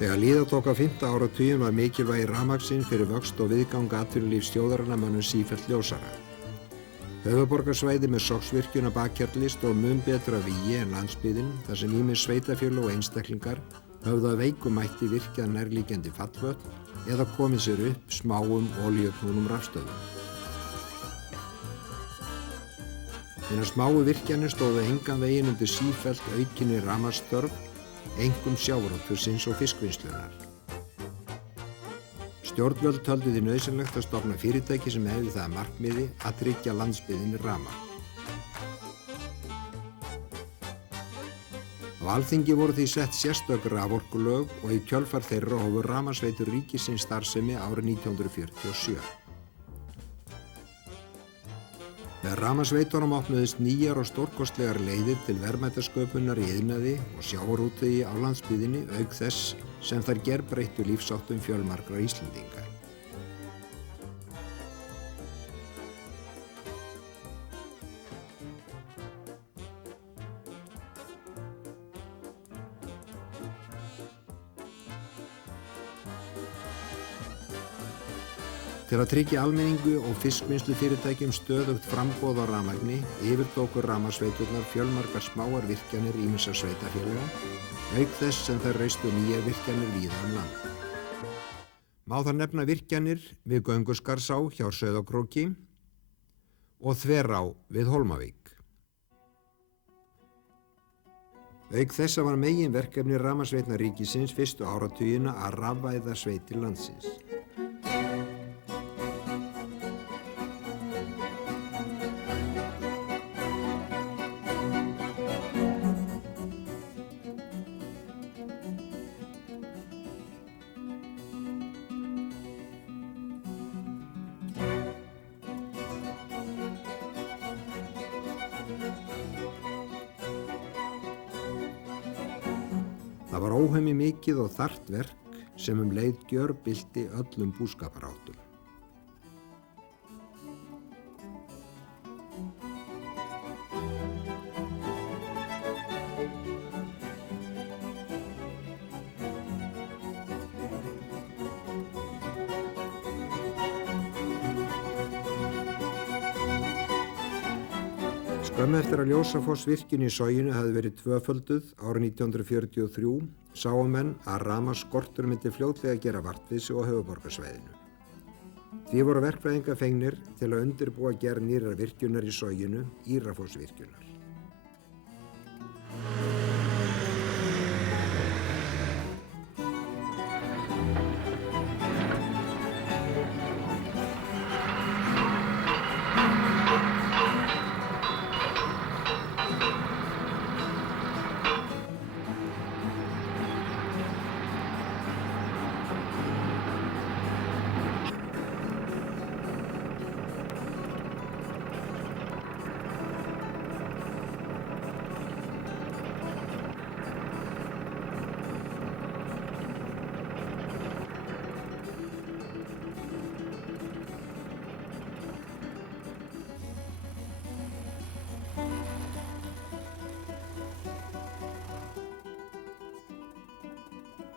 Þegar líða tók á 5. áratuginn var mikilvægi rafmagnsins fyrir vöxt og viðgang atvinnulífs þjóðarinnar mönnum sífellt ljósara. Höfuðborgarsvæði með Sogsvirkjun að bakhjarli stóð mun betur að vígi en landsbyggðin þar sem ýmis sveitarfélög og einstaklingar höfðu að veikum mætti virkjað nærliggjandi fallvötn eða komið sér upp smáum olíuknúnum rafstöðvum. Hinar smáu virkjanir stóðu engan veginn undir sífellt aukinni rafmagnsþörf, einkum sjávarútvegsins og fiskvinnslunar. Stjórnvöld töldu því nauðsynlegt að stofna fyrirtæki sem hefði það að markmiði að tryggja landsbyggðinni rafmagn. Á Alþingi voru því sett sérstök raforkulög og í kjölfar þeirra hófu rafmagnsveitur ríkisins starfsemi árið 1947. Með rafmagnsveitunum opnuðust nýjar og stórkostlegar leiðir til verðmætasköpunar í iðnaði og sjávarútvegi á landsbyggðinni auk þess sem þær gerbreyttu lífsháttum fjölmargra Íslendinga. Til að tryggja almenningu og fiskvinnslufyrirtækjum stöðugt framboð á rafmagni yfirtóku rafmagnsveiturnar fjölmargar smáar virkjanir ýmissa sveitarfélaga, auk þess sem þær reistu nýjar virkjanir víða um land. Má þar nefna virkjanir við Gönguskarðsá hjá Sauðárkróki og Þverá við Hólmavík. Auk þessa var meginverkefni rafmagnsveitna ríkisins fyrstu áratugina að rafvæða sveitir landsins. Það var óhemju mikið og þarft verk sem leið gjörbylti öllum búskaparháttum. Skömmu eftir að Ljósafossvirkjun í Soginu hafði verið tvöfölduð árið 1943 sáu menn að rafmagnsskortur myndi fljótlega gera vart við sig á höfuðborgarsvæðinu. Því voru verkfræðingar fengnir til að undirbúa gerð nýrrar virkjunar í Soginu, Írafossvirkjunar.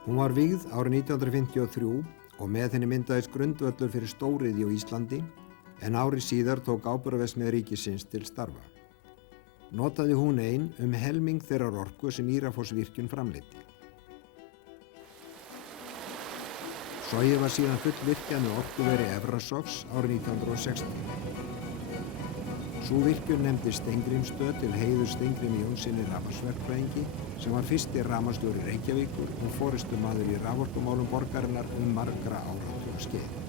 Hún var vígð árið 1953 og með henni myndaðist grundvöllur fyrir stóriðju á Íslandi en ári síðar tók áburðarverksmiðja ríkisins til starfa. Notaði hún ein helming þeirrar orku sem Írafossvirkjun framleiddi. Sogið var síðan fullvirkjað með orkuveri Efrasogs árið 1960. Sú virkjun nefndist Steingrímsstöð til heiðurs Steingrími Jónssyni rafmagnsverkfræðingi sem var fyrsti rafmagnsstjóri Reykjavíkur og forystumaður í raforkumálum borgarinnar margra áratuga skeið.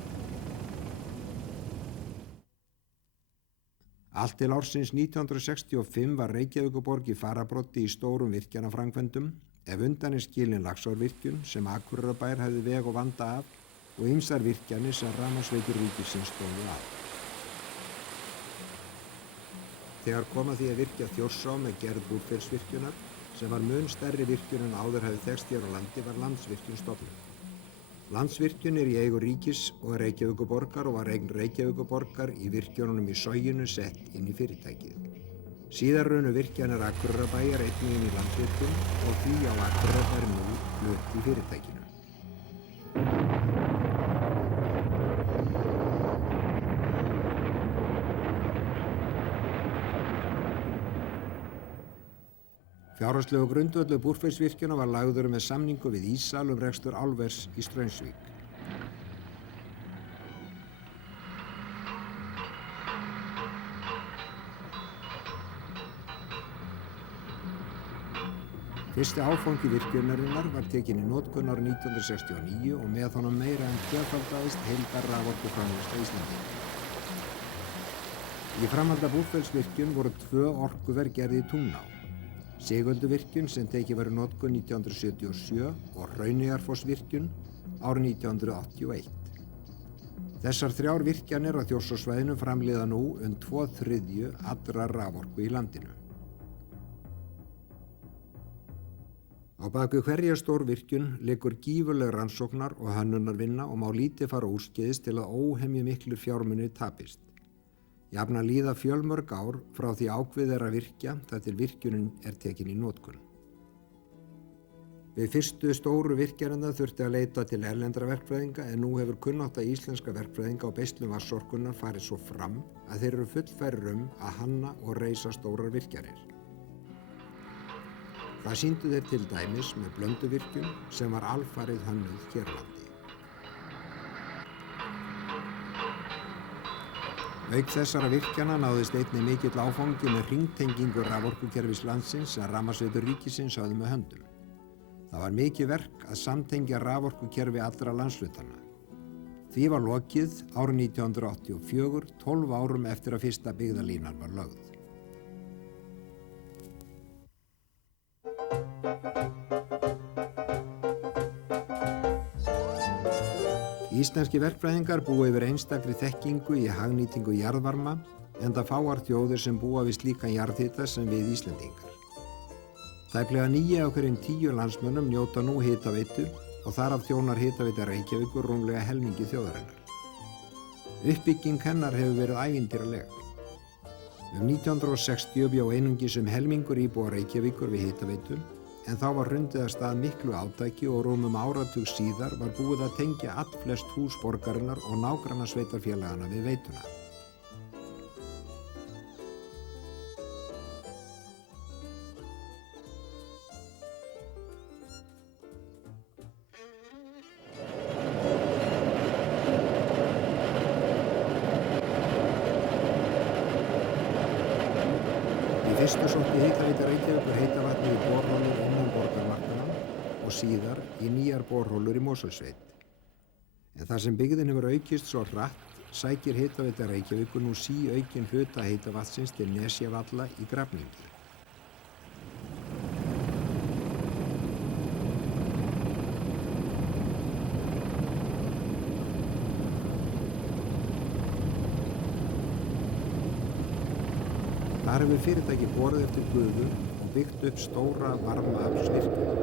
Allt til ársins 1965 var Reykjavíkurborg í fararbroddi í stórum virkjanaframkvæmdum ef undan skilin Laxárvirkjun sem Akureyrarbær hefði veg og vanda af og ýmsar virkjanir sem rafmagnsveitur ríkisins stóðu að. Þegar kom að því að virkja Þjórsá með gerð Búrfellsvirkjunar sem var mun stærri virkjun en áður hafði þekkst hér á landi, var Landsvirkjun stofnuð. Landsvirkjun er í eigu ríkis og Reykjavíkurborgar og var eign Reykjavíkurborgar í virkjununum í Soginu sett inn í fyrirtækið. Síðar runnu virkjanir Akureyrarbæjar einnig inn í Landsvirkjun og því á Akureyrarbær nú hlut í fyrirtækinu. Fjárhagslegu grundvöllur Búrfellsvirkjunar var lagður með samningu við Ísal rekstur álvers í Straumsvík. Fyrsti áfangi virkjunarinnar var tekinn í notkun árið 1969 og með honum meira en tvöfaldaðist heildarraforkuframleiðsla á Íslandi. Í framhaldi af Búrfellsvirkjun voru 2 orkuver gerð í Tungná. Sigölduvirkjun sem tekið var í notkun 1977 og Hrauneyjarfossvirkjun árið 1981. Þessar 3 virkjanir á Þjórsársvæðinu framleiða nú 2/3 allrar raforku í landinu. Á bak við hverja stór virkjun liggur gífurleg rannsóknar og hönnunarvinna og má lítið fara úrskeiðis til að óhemju miklu fjármunir tapist. Jafnan líða fjölmörg ár frá því ákveðið er að virkja þar til virkjunin er tekin í notkun. Við fyrstu stóru virkjanirnar þurfti að leita til erlendra verkfræðinga en nú hefur kunnátta íslenska verkfræðinga á beislun vatnsorkunnar farið svo fram að þeir eru fullfærir að hanna og reisa stórar virkjanir. Það sýndu þeir til dæmis með Blönduvirkjun sem var alfarið hönnuð hér á landi. Auk þessara virkjana náðist einnig mikill áfangi með hringtengingu raforkukerfis landsins sem Rafmagnsveitur ríkisins hafði með höndum. Það var mikið verk að samtengja raforkukerfi allra landshlutana. Því var lokið árið 1984, 12 árum eftir að fyrsta byggðalínan var lögð. Íslenski verkfræðingar búa yfir einstakri þekkingu í hagnýtingu jarðvarma enda fáar þjóðir sem búa við slíkan jarðhita sem við Íslendingar. Tæplega 9 af hverjum 10 landsmönnum njóta nú hitaveitu og þar af þjónar Hitaveita Reykjavíkur rúmlega helmingi þjóðarinnar. Uppbygging hennar hefur verið ævintýraleg. 1960 bjó einungis helmingur íbúa Reykjavíkur við hitaveitu en þá var hrundið af stað miklu átaki og rúmum áratug síðar var búið að tengja allflest hús borgarinnar og nágrannasveitarfélagana við veituna. Í fyrstu sótti Hitaveita Reykjavíkur heita vatnið í borholur innan borgarmarkanna og síðar í nýjar borholur í Mosfellssveit. En þar sem byggðin hefur aukist svo hratt sækir Hitaveita Reykjavíkur nú síaukinn hluta heita vatnsins til Nesjavalla í Grafningi. Þar hefur fyrirtæki borið eftir gufu og byggt upp stóra varmaaflsvirkjun.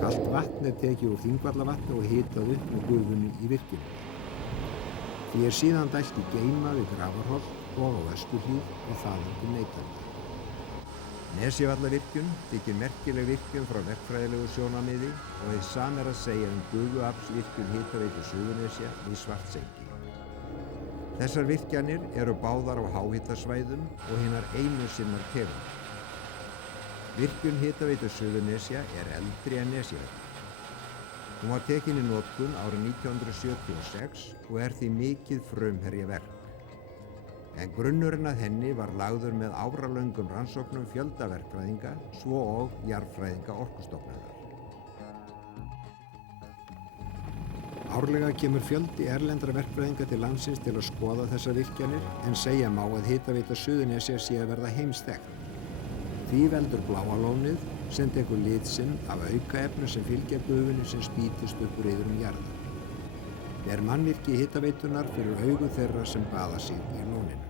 Kalt vatn er tekið úr Þingvallavatni og hitað upp með gufunni í virkjunni. Því er síðan dælt í geyma við Grafarholt og á Vesturhlíð og þaðan til neytenda. Nesjavallavirkjun þykir merkileg virkjun frá verkfræðilegu sjónarmiði og hið sama er að segja gufuaflsvirkjun Hitaveitu Suðurnesja við Svartsengi. Þessar virkjanir eru báðar á háhitasvæðum og hinar einu sinnar tegundar. Virkjun Hitaveitu Suðurnesja er eldri en Nesjavallavirkjun. Hún var tekin í notkun árið 1976 og er því mikið frumherjaverk. En grunnurinn að henni var lagður með áralöngum rannsóknum fjöldaverkfræðinga svo og jarðfræðinga Orkustofnunar. Árlega kemur fjöldi erlendra verkfræðinga til landsins til að skoða þessar virkjanir en segja má að Hitaveita Suðurnesja sé að verða heimsþekkt. Því veldur Bláa lónið sem tekur lit sinn af aukaefnum sem fylgja gufunni sem spýtist upp úr iðrum jarðar. er mannvirki hitaveitunar fyrir augu þeirra sem baða sig í lóninu.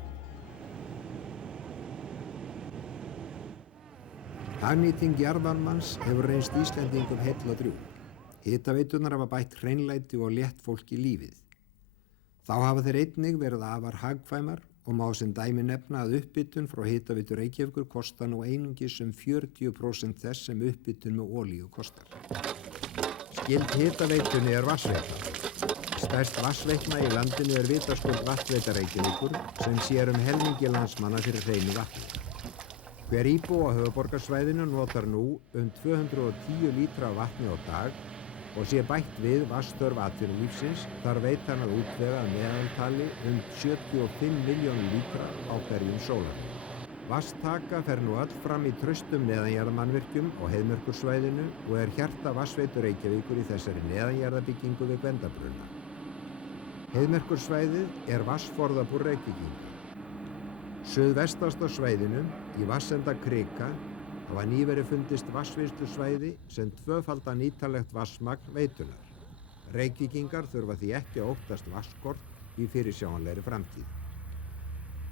Hagnýting jarðvarmans hefur reynst Íslendingum heill og drjúg. Hitaveitunar hafa bætt hreinlæti og létt fólki lífið. Þá hafa þeir einnig verið afar hagkvæmar og má sem dæmi nefna að upphitun frá Hitaveitu Reykjavíkur kostar nú einungis 40% þess sem upphitun með olíu kostar. Skyld hitaveitunni er vatnsveita. Stærst vatnsveitna í landinu er vitaskuld Vatnsveita Reykjavíkur sem sér helmingi landsmanna fyrir hreinu vatni. Hver íbúi á höfuðborgarsvæðinu notar nú 210 lítra af vatni á dag og sé bætt við vatnsþörf atvinnulífsins þarf veitan að útvega að meðaltali 75 milljónir lítra á hverjum sólarhring. Vatnstaka fer nú öll fram í traustum neðanjarðarmannvirkjum á Heiðmerkursvæðinu og er hjarta Vatnsveitu Reykjavíkur í þessari neðanjarðarbyggingu við Gvendarbrunna. Heiðmerkursvæðið er vatnsforðabúr Reykvíkinga. Suðvestast á svæðinu, í Vatnsendakrika, hafa nýverið fundist vatnsvinnslusvæði sem tvöfaldan nýtanlegt vatnsmagn veitunar. Reykvíkingar þurfa því ekki að óttast vatnsskort í fyrirsjáanlegri framtíð.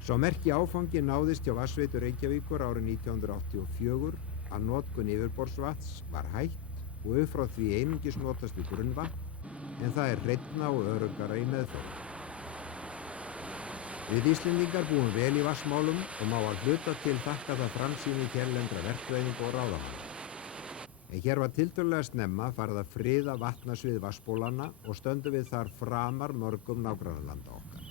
Sá merki áfangi náðist hjá Vatnsveitu Reykjavíkur árið 1984 að notkun yfirborðsvatns var hætt og upp frá því einungis notast við grunnvatn, en það er hreinna og öruggara í meðferð. Við Íslendingar búum vel í vatnsmálum og má að hluta til þakka það framsýni hérlendra verkfræðinga og ráðamanna. En hér var tiltölulega snemma farið að friða vatnasvið vatnsbólanna og stöndum við þar framar mörgum nágrannalanda okkar.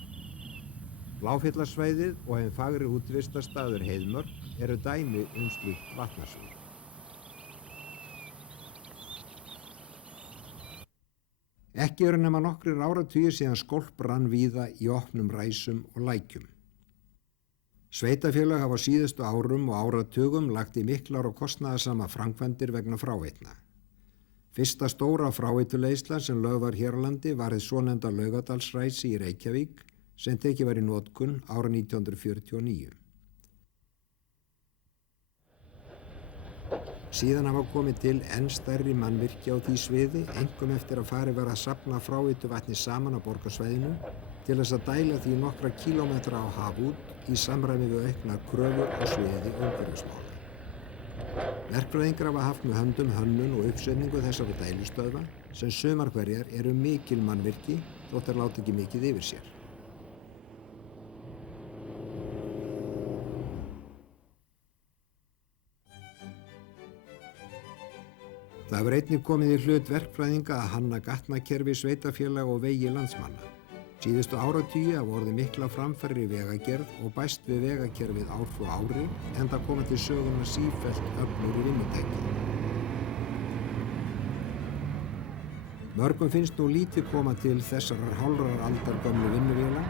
Bláfjallasvæðið og hinn fagri útivistarstaður Heiðmörk eru dæmi slíkt vatnasvið. Ekki eru nema nokkrir áratugir síðan skólp brann víða í opnum ræsum og lækjum. Sveitarfélög hafa á síðustu árum og áratugum lagt í miklar og kostnaðarsama framkvæmdir vegna fráveitna. Fyrsta stóra fráveituleiðsla sem lögð var hér á landi var hið svonefnda Laugardalsræsi í Reykjavík sem tekið var í notkun árið 1949. Síðan hafa komið til enn stærri mannvirki á því sviði, einkum eftir að farið var að safna fráveituvatni saman á borgarsvæðinu til þess að dæla því nokkra kílómetra á haf út í samræmi við auknar kröfur á sviði umhverfismála. Verkfræðingar hafa haft með höndum hönnun og uppsetningu þessara dælustöðva sem sumar hverjar eru mikil mannvirki þótt þær láta ekki mikið yfir sér. Það hefur einnig komið í hlut verkfræðinga að hanna gatnakerfi sveitarfélaga og vegi landsmanna. Síðustu áratugi hafa orðið mikla framfarir í vegagerð og bæst við vegakerfið ár frá ári, enda koma til sögunnar sífellt öflugri vinnutæki. Mörgum finnst nú lítið koma til þessarar hálfrar aldar gömlu vinnuvéla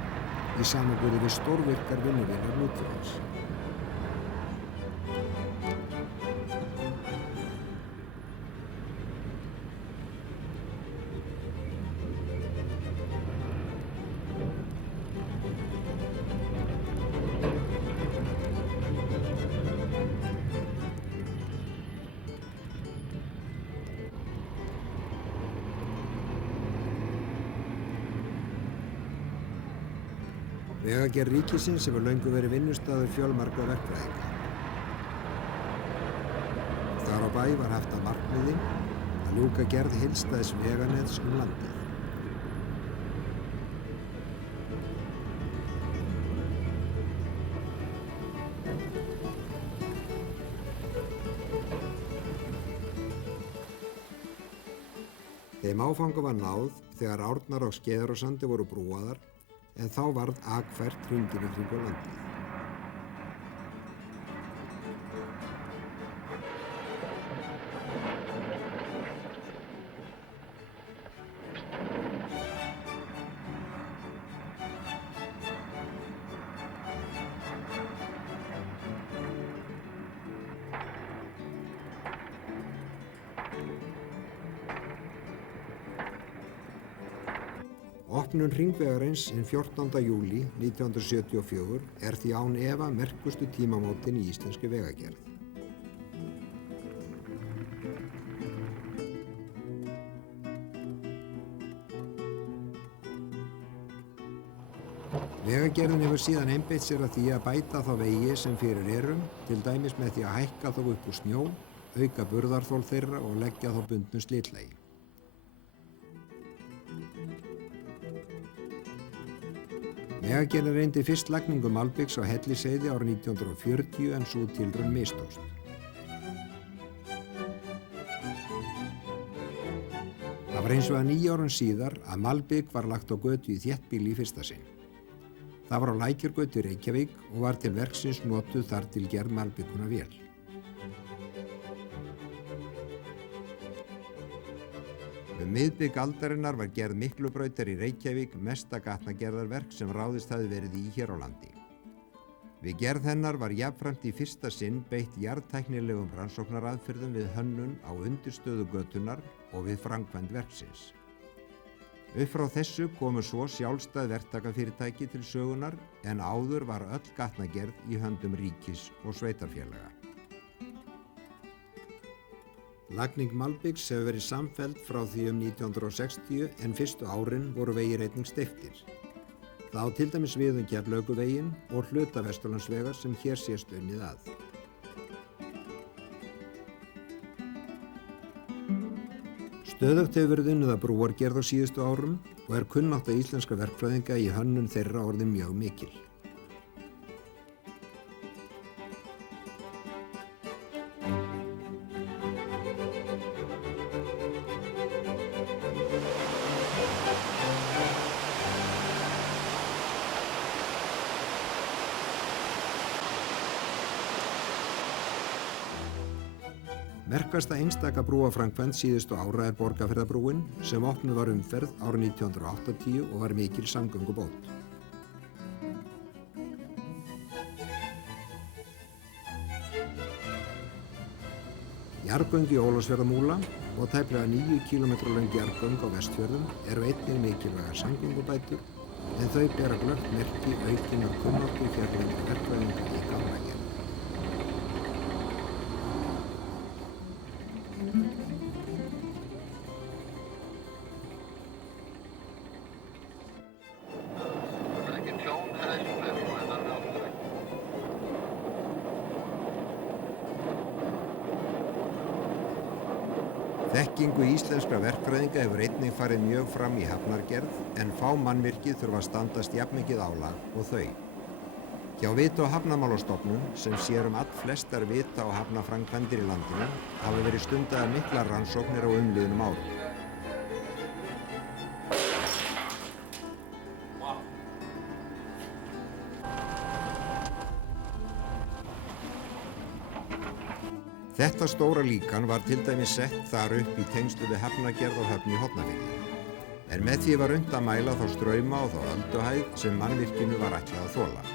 í samanburði við stórvirkar vinnuvélar nútímans. Vegagerð ríkisins hefur löngu verið vinnustaður fjölmargra verkfræðinga. Þar á bæ var haft að markmiði að ljúka gerð heildstæðs veganets landið. Þeim áfanga var náð þegar árnar á Skeiðarársandi voru brúaðar, en þá varð akfært hringinn í kringum landið. Opnun hringvegarins hinn 14. júlí 1974 er því án efa merkustu tímamótin í íslenskri vegagerð. Vegagerðin hefur síðan einbeitt sér að því að bæta þá vegi sem fyrir eru, til dæmis með því að hækka þá upp úr snjó, auka burðarþol þeirra og leggja þá bundnu slitlagi. Vegagerðin reyndi fyrst lagningu malbiks á Hellisheiði árið 1940 en sú tilraun mistókst. Það var hins vegar 9 árum síðar að malbik var lagt á götu í þéttbýli í fyrsta sinn. Það var á Lækjargötu í Reykjavík og var til verksins notuð þar til gerð malbikunar vél. Við miðbik aldarinnar var gerð Miklubrautar í Reykjavík mesta gatnagerðarverk sem ráðist hafði verið í hér á landi. Við gerð hennar var jafnframt í fyrsta sinn beitt jarðtæknilegum rannsóknaraðferðum við hönnun á undirstöðu götunnar og við framkvæmd verksins. Upp frá þessu komu svo sjálfstæð verktakafyrirtæki til sögunar en áður var öll gatnagerð í höndum ríkis og sveitarfélaga. Lagning malbiks hefur verið samfelld frá því 1960 en fyrstu árin voru vegir einnig steyptir. Það á til dæmis við Keflavíkurveginn og hluta Vesturlandsvegar sem hér sést unnið að. Stöðugt hefur verið unnið að brúargerð á síðustu árum og er kunnátta íslenskra verkfræðinga í hönnun þeirra orðin mjög mikil. Merkasta einstaka brúaframkvæmd síðustu ára er Borgarfjarðarbrúin sem opnuð var umferð árið 1980 og var mikil samgöngubót. Jarðgöng í Ólafsfjarðarmúla og tæplega 9 km löng jarðgöng á Vestfjörðum eru einnig mikilvægar samgöngubætur en þau bera glöggt merki aukinnar kunnáttu fjarlægra verkfræðinga í gánagerð. Þekkingu íslenskra verkfræðinga hefur einnig farið mjög fram í hafnargerð en fá mannvirki þurfa að standast jafnmikið álag og þau. Hjá Vita- og hafnamálastofnun, sem sér allflestar vita- og hafnaframkvæmdir í landinu, hafa verið stundaðar miklar rannsóknir á umliðnum árum. Þetta stóra líkan var til dæmis sett þar upp í tengslu við hafnargerð á Höfn í Hornafirði. En með því var unnt að mæla þá strauma og þá ölduhæð sem mannvirkinu var ætlað að þola.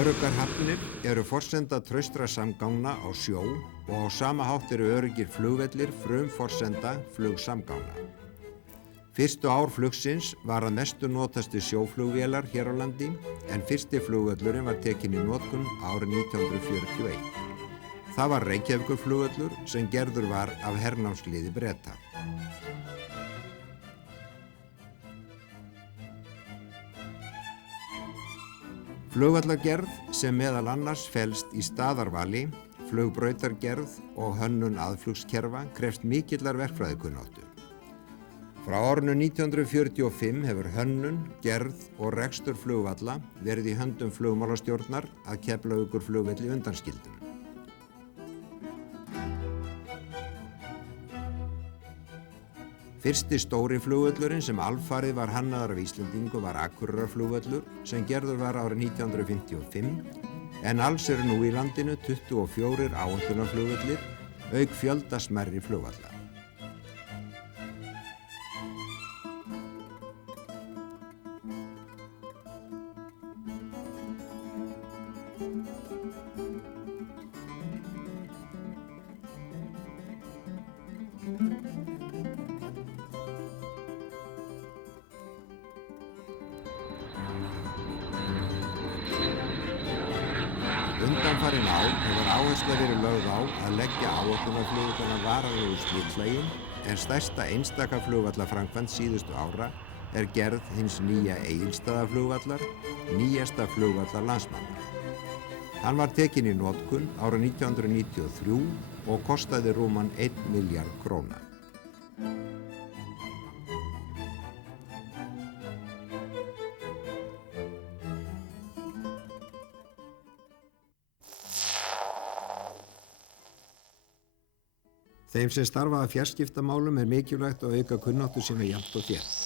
Öruggar hafnir eru forsenda traustra samgangna á sjó og á sama hátt eru öruggir flugvellir frumforsenda flugsamgangna. Fyrstu ár flugsins var að mestu notast við sjóflugvélar hér á landi en fyrsti flugvöllurinn var tekinn í notkun árið 1941. Það var Reykjavíkurflugvöllur sem gerður var af hernámsliði Breta. Flugvallargerð sem meðal annars felst í staðarvali, flugbrautargerð og hönnun aðflugskerfa krefst mikillar verkfræðikunnáttu. Frá árinu 1945 hefur hönnun, gerð og rekstur flugvalla verið í höndum flugmálastjórnar að Keflavíkurflugvelli undanskildum. Fyrsti stóri flugvöllurinn sem alfarið var hannaður af Íslendingu var Akureyrarflugvöllur sem gerður var árið 1955 en alls eru nú í landinu 24 áætlunarflugvellir auk fjölda smærri flugvalla. Undanfarin ár hefur áhersla verið lögð á að leggja áætlunarflugvallana varanlegu slitslagi en stærsta einstaka flugvallaframkvæmd síðustu ára er gerð hins nýja Egilsstaðaflugvallar, nýjasta flugvallar landsmanna. Hann var tekinn í notkun árið 1993 og kostaði rúman 1 milljarð króna. Þeim sem starfa að fjarskiptamálum er mikilvægt að auka kunnáttu sína jafnt og þétt.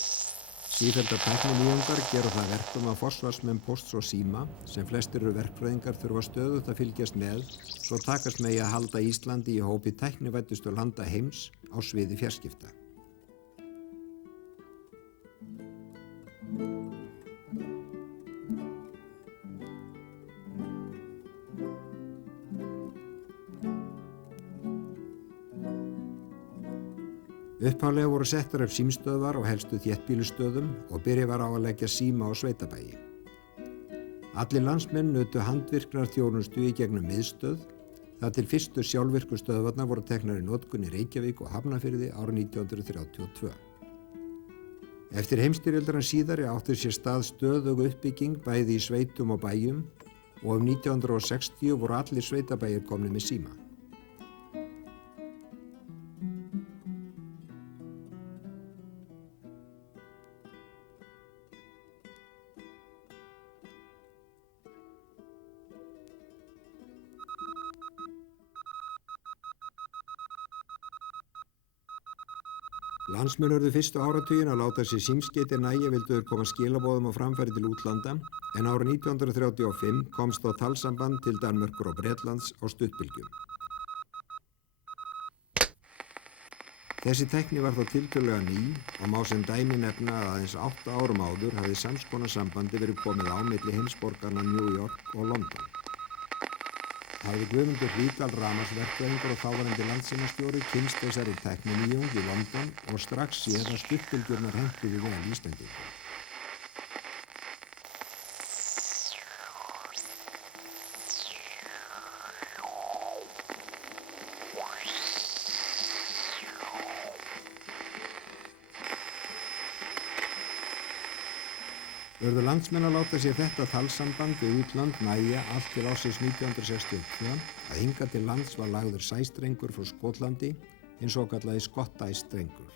Sífelldar tækninýjungar gera það verkum að forsvarsmenn Pósts og Síma, sem flestir eru verkfræðingar, þurfa stöðugt að fylgjast með, svo takast megi að halda Íslandi í hópi tæknivæddustu landa heims á sviði fjarskipta. Upphaflega voru settar upp símstöðvar á helstu þéttbýlisstöðum og byrjað var á að leggja síma á sveitabæi. Allir landsmenn nutu handvirkrar þjónustu í gegnum miðstöð, þar til fyrstu sjálfvirku stöðvarnar voru teknar í notkun í Reykjavík og Hafnarfirði árið 1932. Eftir heimsstyrjöldina síðari átti sér stað stöðug uppbygging bæði í sveitum og bæjum og 1960 voru allir sveitabæir komnir með síma. Landsmenn urðu fyrstu áratugin að láta sér símskeyti nægja vildu þeir koma skilaboðum á framfæri til útlanda, en árið 1935 komst á talsamband til Danmerkur og Bretlands á stuttbylgjum. Þessi tækni var þó tiltölulega ný og má sem dæmi nefna að aðeins 8 árum áður hafði sams konar sambandi verið komið á milli heimsborgarna New York og London. Hafði Guðmundur Hlídal rafmagnsverkfræðingur og þáverandi landssímastjóri kynnst þessari tækninýjung í London og strax séð að stuttbylgjurnar hentuðu vel Íslendingum. Urðu landsmenn að láta sér þetta talsamband við útland nægja allt til ársins 1962 að hingað til lands var lagður sæstrengur frá Skotlandi, hinn svokallaði Skottæsstrengur.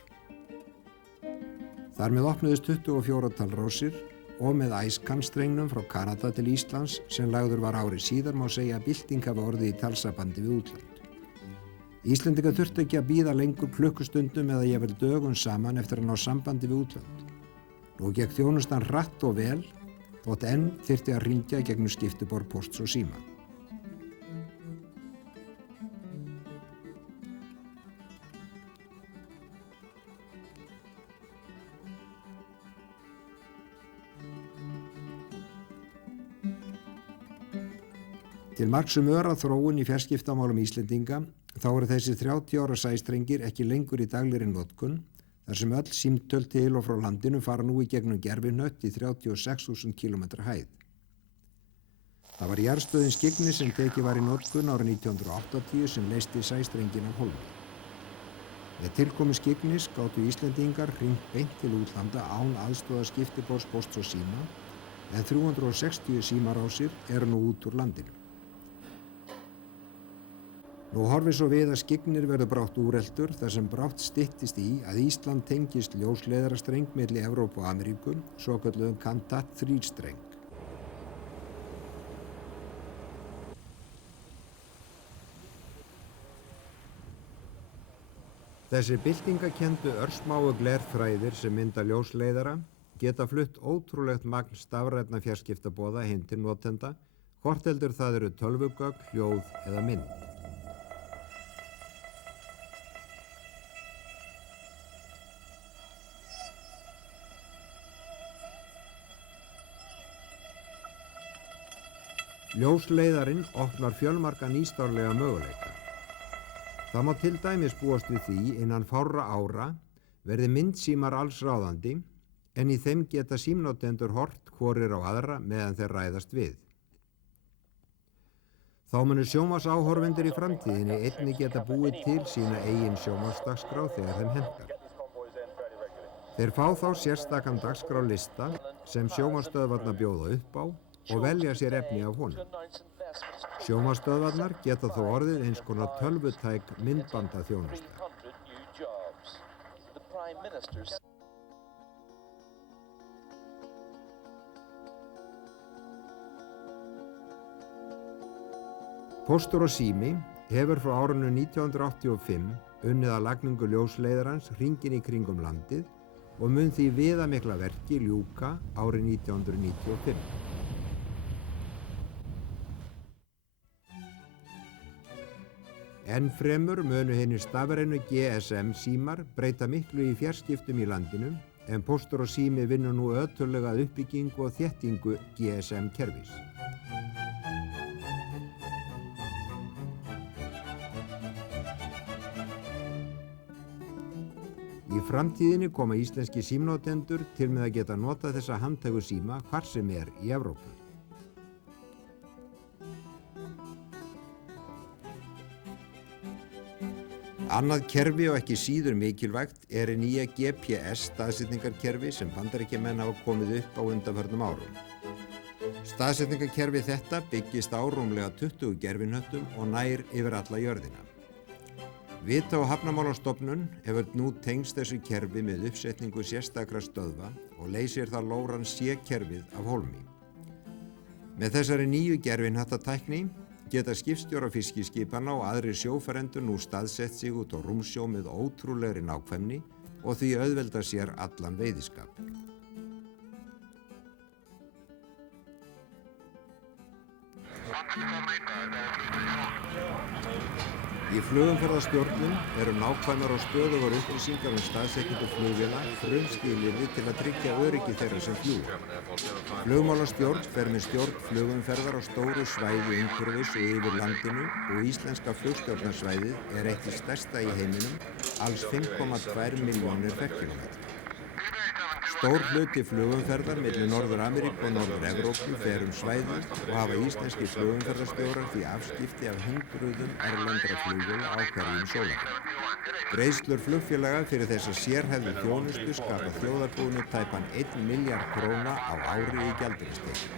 Þar með opnuðust 24 talrásir og með Ice-Can-strengnum frá Kanada til Íslands sem lagður var ári síðar má segja að bylting hafa orðið í talsambandi við útland. Íslendingar þurftu ekki að bíða lengur klukkustundum eða jafnvel dögum saman eftir að ná sambandi við útland. Nú gekk þjónustan hratt og vel, þótt enn þyrfti að hringja gegnum skiptiborð Pósts og Síma. Til marks öra þróun í fjarskiptamálum Íslendinga, þá eru þessir 30 ára sæstrengir ekki lengur í daglegri notkun, þar sem öll símtöl til og frá landinu fara nú í gegnum gervihnött í 36.000 km hæð. Það var jarðstöðin Skyggni sem tekið var í notkun árið 1980 sem leysti sæstrenginn af hólmi. Með tilkomu Skyggnis gátu Íslendingar hringt beint til útlanda án aðstoðar skiptiborðs Pósts og Síma, en 360 símarásir eru nú út úr landinu. Nú horfir svo við að Skyggnir verður brátt úreltur þar sem brátt styttist í að Ísland tengist ljósleiðarastreng milli Evrópu og Ameríku, svokölluðum Cantat-3-streng. Þessi byltingakenndu örsmáu glerþræðir sem mynda ljósleiðara geta flutt ótrúlegt magn stafrænna fjarskiptaboða heim til notenda, hvort heldur það eru tölvugögn, hljóð eða mynd. Ljósleiðarinn opnar fjölmarga nýstárlega möguleika. Það má til dæmis búast við því innan fárra ára verði myndsímar allsráðandi en í þeim geta símnotendur horft hvorir á aðra meðan þeir ræðast við. Þá munu sjónvarpsáhorfendur í framtíðinni einnig geta búið til sína eigin sjónvarpsdagskrá þegar þeim hentar. Þeir fá þá sérstakan dagskrárlista sem sjónvarpsstöðvarnar bjóða upp á og velja sér efni af honum. Sjónvarpsstöðvarnar geta þó orðið eins konar tölvutæk myndbandaþjónusta. Póstur og sími hefur frá árinu 1985 unnið að lagningu ljósleiðarans hringinn í kringum landið og mun því viðamikla verki ljúka árið 1995. Ennfremur munu hinir stafrænu GSM símar breyta miklu í fjarskiptum í landinu en póstur og sími vinnur nú ötullega að uppbyggingu og þéttingu GSM kerfis. Í framtíðinni koma íslenski símnotendur til með að geta notað þessa handhægu síma hvar sem er í Evrópu. Annað kerfi og ekki síður mikilvægt er nýja GPS staðsetningarkerfi sem Bandaríkjamenn hafa komið upp á undanförnum árum. Staðsetningarkerfi þetta byggist á rúmlega 20 gervihnöttum og nær yfir alla jörðina. Vita- og hafnamálastofnun hefur nú tengst þessu kerfi með uppsetningu sérstakra stöðva og leysir það Lowrance C-kerfið af hólmi. Með þessari nýju gervihnattatækni geta skipstjórar fiskiskipanna og aðrir sjófarendur nú staðsett sig út á rúmsjó með ótrúlegri nákvæmni og því auðvelda sér allan veiðiskap. Í flugumferðarstjórnun eru nákvæmar og stöðugar upplýsingar staðsetningu flugvéla frumskilyrði til að tryggja öryggi þeirra sem fljúga. Flugmálastjórn fer með stjórn flugumferðar á stóru svæði umhverfis og yfir landinu og íslenska flugstjórnarsvæðið er eitt hið stærsta í heiminum, alls 5,2 milljónir ferkílómetra. Stór hluti flugumferðar milli Norður-Ameríku og Norður-Evrópu fer svæðið og hafa íslenski flugumferðarstjórar því afskipti af hundruðum erlendra flugvéla á hverjum sólarhring. Greiðslur flugfélaga fyrir þessa sérhæfðu þjónustu skapa þjóðarbúinu tæpan 1 milljarð króna á ári í gjaldeyristekjum.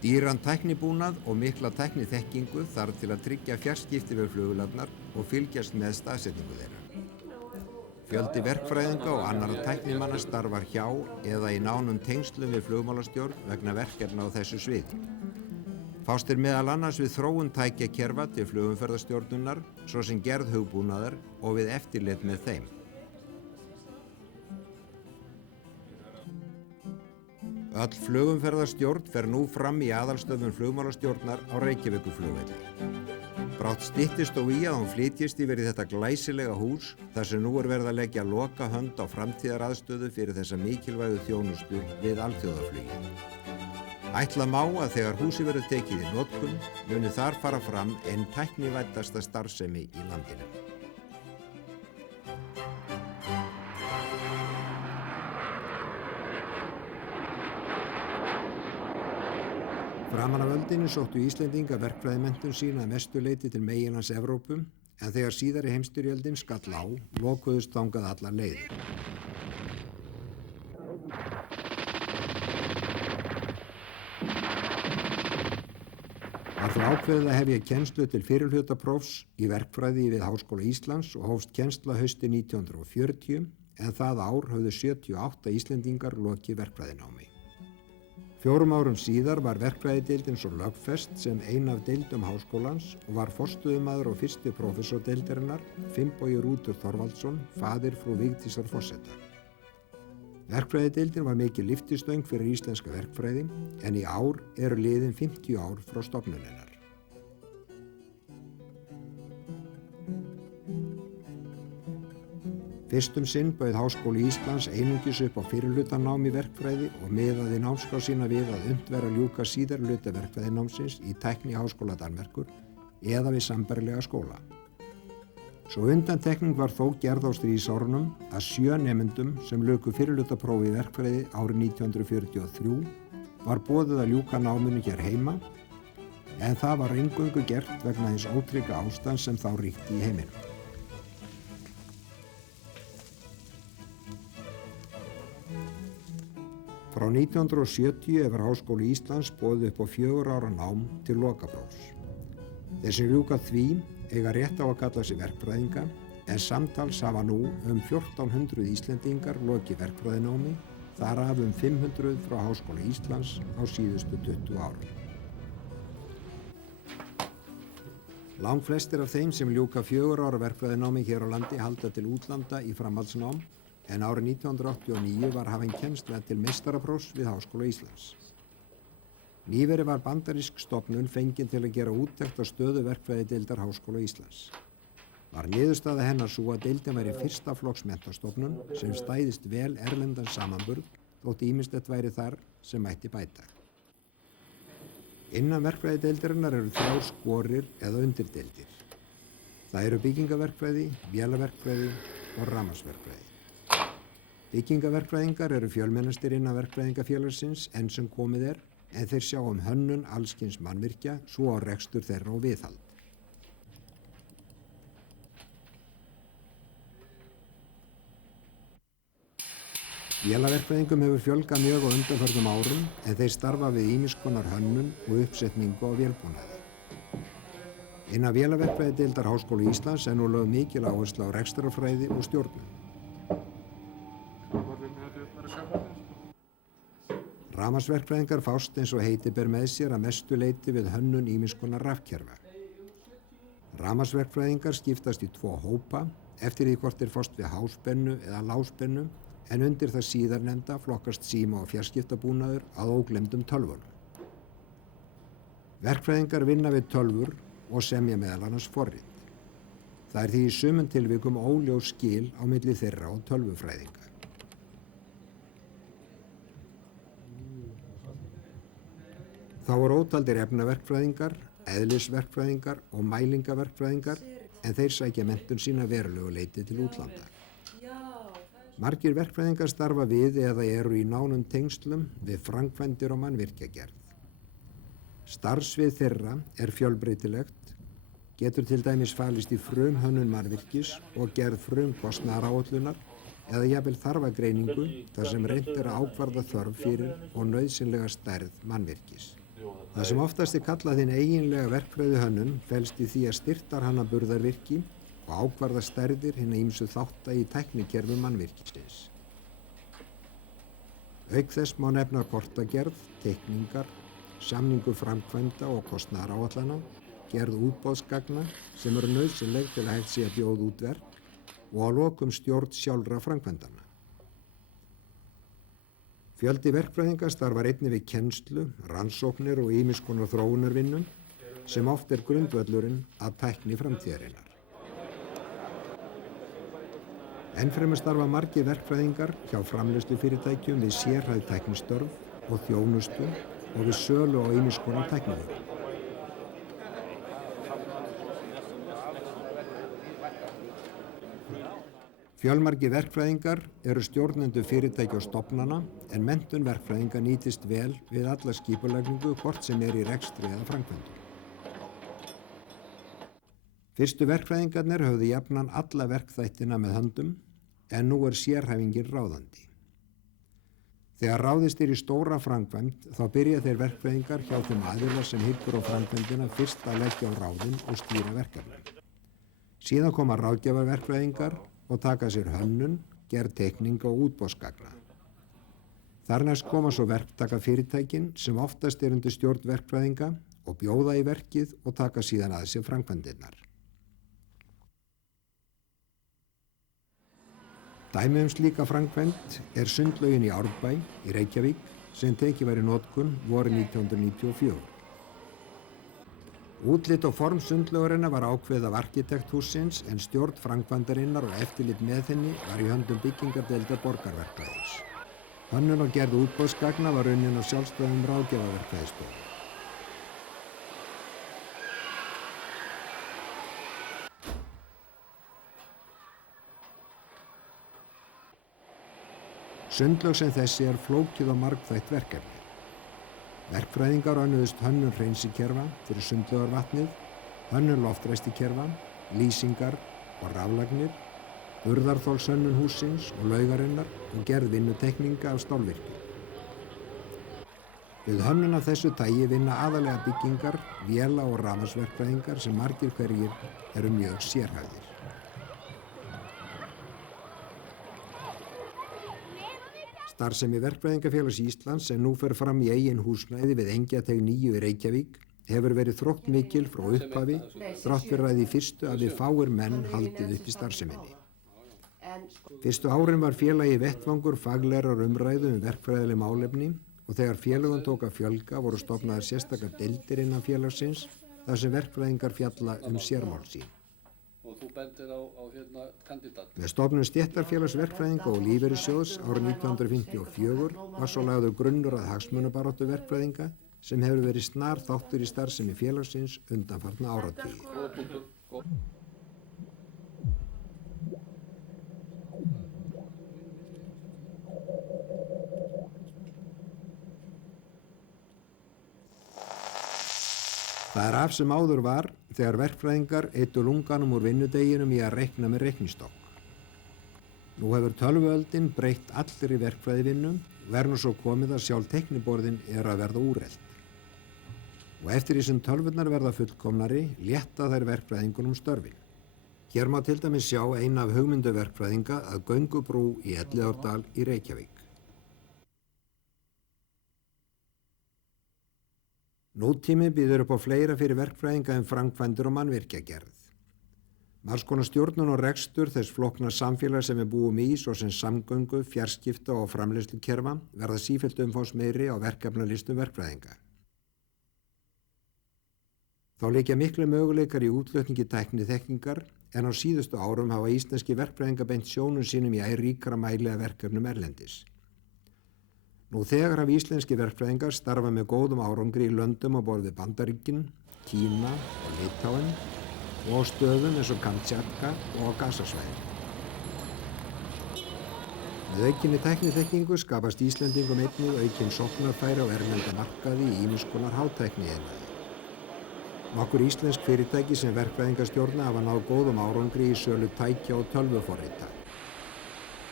Dýran tæknibúnað og mikla tækniþekkingu þarf til að tryggja fjarskipti við flugvélarnar og fylgjast með staðsetningu þeirra. Fjöldi verkfræðinga og annarra tæknimanna starfar hjá eða í nánum tengslum við flugmálastjórn vegna verkefna á þessu sviði. Fást er meðal annars við þróun tækjakerfa til flugumferðarstjórnunar, svo sem gerð hugbúnaðar og við eftirlit með þeim. Öll flugumferðarstjórn fer nú fram í aðalstöðvum flugmálastjórnar á Reykjavíkurflugvelli. Brátt styttist þó í að hún flytjist yfir í þetta glæsilega hús þar sem nú er verið að leggja lokahönd á framtíðaraðstöðu fyrir þessa mikilvægu þjónustu við alþjóðaflugið. Ætla má að þegar húsið verður tekið í notkun muni þar fara fram ein tæknivæddasta starfsemi í landinu. Framan af öldinni sóttu Íslendingar verkfræðimenntun sína að mestu leyti til meginlands Evrópu, en þegar síðari heimsstyrjöldin skall á, lokuðust þangað allar leiðir. Var þó ákveðið að hefja kennslu til fyrrihluta-prófs í verkfræði við Háskóla Íslands og hófst kennsla haustið 1940, en það ár höfðu 78 Íslendingar lokið verkfræðinámi. 4 árum síðar var verkfræðideildin svo lögfest sem ein af deildum háskólans og var forstöðumaður og fyrsti prófessor deildarinnar, Finnbogi Rútur Þorvaldsson, faðir frú Vigdísar forseta. Verkfræðideildin var mikil lyftistöng fyrir íslenska verkfræði, en í ár eru liðin 50 ár frá stofnun hennar. Fyrst sinn bauð Háskóli Íslands einungis upp á fyrrihlutanám í verkfræði og miðaði námskrá sína við að unnt væri að ljúka síðari hluta verkfræðinámsins í Tækniháskóla Danmerkur eða við sambærilega skóla. Svo undantekning var þó gerð á stríðsárunum að 7 nemendum sem luku fyrirhlutaprófi í verkfræði árið 1943 var boðið að ljúka náminu hér heima, en það var eingöngu gert vegna hins ótrygga ástands sem þá ríkti í heiminum. Frá 1970 hefur Háskóli Íslands boðið upp á 4 ára nám til lokaprófs. Þeir sem ljúka því eiga rétt á að kalla sig verkfræðinga, en samtals hafa nú 1400 Íslendingar lokið verkfræðinámi, þar af 500 frá Háskóla Íslands á síðustu 20 árum. Langflestir af þeim sem ljúka 4 ára verkfræðinámi hér á landi halda til útlanda í framhaldsnám, en árið 1989 var hafin kennsla til meistaraprófs við Háskóla Íslands. Nýverið var bandarísk stofnun fengin til að gera úttekt á stöðu verkfræðideildar Háskóla Íslands. Var niðurstaða hennar sú að deildin væri fyrsta flokks menntastofnun sem stæðist vel erlendan samanburð, þótt ýmislegt væri þar sem mætti bæta. Innan verkfræðideildarinnar eru 3 skorir eða undirdeildir. Það eru byggingaverkfræði, vélaverkfræði og rafmagnsverkfræði. Byggingaverkfræðingar eru fjölmennastir innan verkfræðingafélagsins enn sem komið er, en þeir sjá hönnun allskyns mannvirkja, svo á rekstur þeirra og viðhald. Vélaverkfræðingum hefur fjölgað mjög á undanförnum árum, en þeir starfa við ýmiss konar hönnun og uppsetningu á vélbúnaði. Innan vélaverkfræðideildar Háskóla Íslands er nú lögð mikil áhersla á rekstrarfræði og stjórnun. Rafmagnsverkfræðingar fást eins og heitið ber með sér að mestu leyti við hönnun ýmiss konar rafkerfa. Rafmagnsverkfræðingar skiptast í 2 hópa eftir því hvort þeir fást við háspennu eða lágspennu, en undir það síðarnefnda flokkast síma- og fjarskiptabúnaður að óglemdum tölvunum. Verkfræðingar vinna við tölvur og semja meðal annars forrit. Það er því í sumum tilvikum óljós skil á milli þeirra og tölvufræðinga. Þá eru ótaldir efnaverkfræðingar, eðlisverkfræðingar og mælingaverkfræðingar, en þeir sækja menntun sína verulegu leyti til útlanda. Margir verkfræðingar starfa við eða eru í nánum tengslum við framkvæmdir og mannvirkjagerð. Starfsvið þeirra er fjölbreytilegt, getur til dæmis falist í frumhönnun mannvirkis og gerð frumkostnaðaráætlunar eða jafnvel þarfagreiningu þar sem reynt er að ákvarða þörf fyrir og nauðsynlega stærð mannvirkis. Það sem oftast er kallað hinn eiginlega verkfræði hönnun felst í því að styrktarhanna burðarvirki og ákvarða stærðir hinna ýmsu þátta í tæknikerfum mannvirkisins. Auk þess má nefna kortagerð, teikningar, samningu framkvæmda og kostnaðaráætlana, gerð útboðsgagna sem eru nauðsynleg til að hægt sé að bjóða út verk og að lokum stjórn sjálfra framkvæmdana. Fjöldi verkfræðinga starfar einnig við kennslu, rannsóknir og ýmiss konar þróunarvinnu sem oft er grundvöllurinn að tækni framtíðarinnar. Ennfremur starfa margir verkfræðingar hjá framleiðslufyrirtækjum við sérhæfð tæknistörf og þjónustu og við sölu á ýmiss konar tæknivörum. Fjölmargir verkfræðingar eru stjórnendur fyrirtækja og stofnana, en menntun verkfræðinga nýtist vel við alla skipulagningu hvort sem er í rekstri eða framkvæmdum. Fyrstu verkfræðingarnir höfðu jafnan alla verkþættina með höndum, en nú er sérhæfingin ráðandi. Þegar ráðist er í stóra framkvæmd þá byrja þeir verkfræðingar hjá þeim aðila sem hyggur á framkvæmdina fyrst að leggja á ráðin og stýra verkefnum. Síðan koma ráðgjafarverkfræðingar og taka sér hönnun, gerð teikninga og útboðsgagna. Þarnæst koma svo verktakafyrirtækin sem oftast er undir stjórn verkfræðinga og bjóða í verkið og taka síðan að sér framkvæmdirnar. Dæmi slíka framkvæmd er sundlaugin í Árbæ í Reykjavík sem tekið var í notkun vorið 1994. Útlit og form sundlaugarinnar var ákveðið af arkitekthússins en stjórn framkvæmdarinnar og eftirlit með henni var í höndum byggingardeildar borgarverkfræðis. Hönnun og gerð útboðsgagna var unnin af sjálfstæðum ráðgjafarverkfræðistofum. Sundlaug sem þessi er flókið og margþætt verkefni. Verkfræðingar önnuðust hönnun hreinsikerfa fyrir sundlaugarvatnið, hönnun loftræstikerfa, lýsingar og raflagnir, burðarþolshönnun hússins og laugarinnar og gerð vinnuteikninga af stálvirkjum. Við hönnun af þessu tagi vinna aðallega byggingar, véla- og rafmagnsverkfræðingar sem margir hverjir eru mjög sérhæfðir. Starfsemi Verkfræðingafélags Íslands sem nú fer fram í eigin húsnæði við Engjateig 9 í Reykjavík hefur verið þróttmikil frá upphafi, þrátt fyrir að í fyrstu að við fáir menn haldið upp í starfseminni. Fyrstu árin var félagi vettvangur faglegrar umræðu verkfræðileg málefni og þegar félögum tók að fjölga voru stofnaðar sérstakar deildir innan félagsins þar sem verkfræðingar fjalla sérmál sín. Og þú bendir á kandidát. Með stofnun Stéttarfélags verkfræðinga og lífeyrissjóðs árið 1954 var svo lagður grunnur að hagsmunabaráttu verkfræðinga sem hefur verið snar þáttur í starfsemi félagsins undanfarna áratugi. Það er af sem áður var þegar verkfræðingar eyddu lunganum úr vinnudeginum í að reikna með reiknistokk. Nú hefur tölvuöldin breytt allri verkfræðivinnum og er nú svo komið að sjálf teikniborðin að verða úrelt. Og eftir því sem tölvurnar verða fullkomnari létta þær verkfræðingunum störfin. Hér má til dæmis sjá eina af hugmyndaverkfræðinga að göngubrú í Elliðaárdal í Reykjavík. Nútími býður upp á fleira fyrir verkfræðinga en framkvæmdir og mannvirkjagerð. Margs konar stjórnun og rekstur þess flókna samfélag sem við búum í, svo sem samgöngu, fjarskipta og framleiðslukerfa, verða sífellt umfangsmeiri á verkefnalistum verkfræðinga. Þá liggja miklu möguleikar í útflutningi tækniþekkingar, en á síðustu árum hafa íslenski verkfræðingar beint sjónum sínum í æ ríkara mæli að verkefnum erlendis. Nú þegar hafa íslenski verkfræðingar starfað með góðum árangri í löndum á borð við Bandaríkin, Kína og Litáen og á stöðum eins og Kamtsjatka og á Gazasvæðinu. Með aukinni tækniþekkingu skapast Íslendingum einnig aukin sóknarfæri á erlenda markaði í ýmiss konar hátækniiðnaði. Nokkur íslensk fyrirtæki sem verkfræðingar stjórna hafa náð góðum árangri í sölu tækja og tölvuforrita.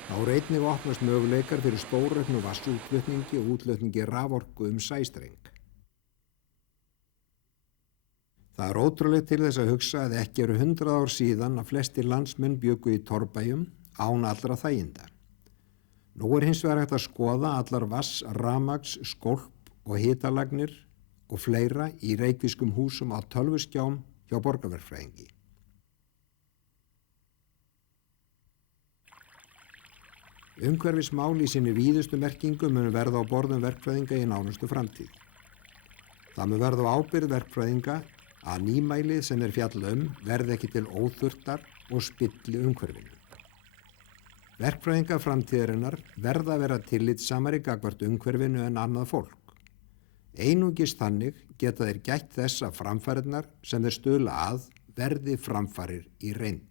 Þá eru einnig opnast möguleikar fyrir stórauknu vatnsútflutningi og útflutningi raforku sæstreng. Það er ótrúlegt til þess að hugsa að ekki eru 100 ár síðan að flestir landsmenn bjuggu í torfbæjum án allra þæginda. Nú er hins vegar hægt að skoða allar vatns, rafmagns, skólp og hitalagnir og fleira í reykvískum húsum á tölvuskjám hjá borgarverkfræðingi. Umhverfismál í sinni víðustu merkingu mun verða á borðum verkfræðinga í nánustu framtíð. Það mun verða á ábyrgð verkfræðinga að nýmælið sem fjalla verði ekki til óþurftar og spilli umhverfinu. Verkfræðingar framtíðarinnar verða að vera tillitssamari gagnvart umhverfinu en annað fólk. Einungis þannig geta þeir gætt þess að framfarirnar sem þeir stuðla að verði framfarir í reynd.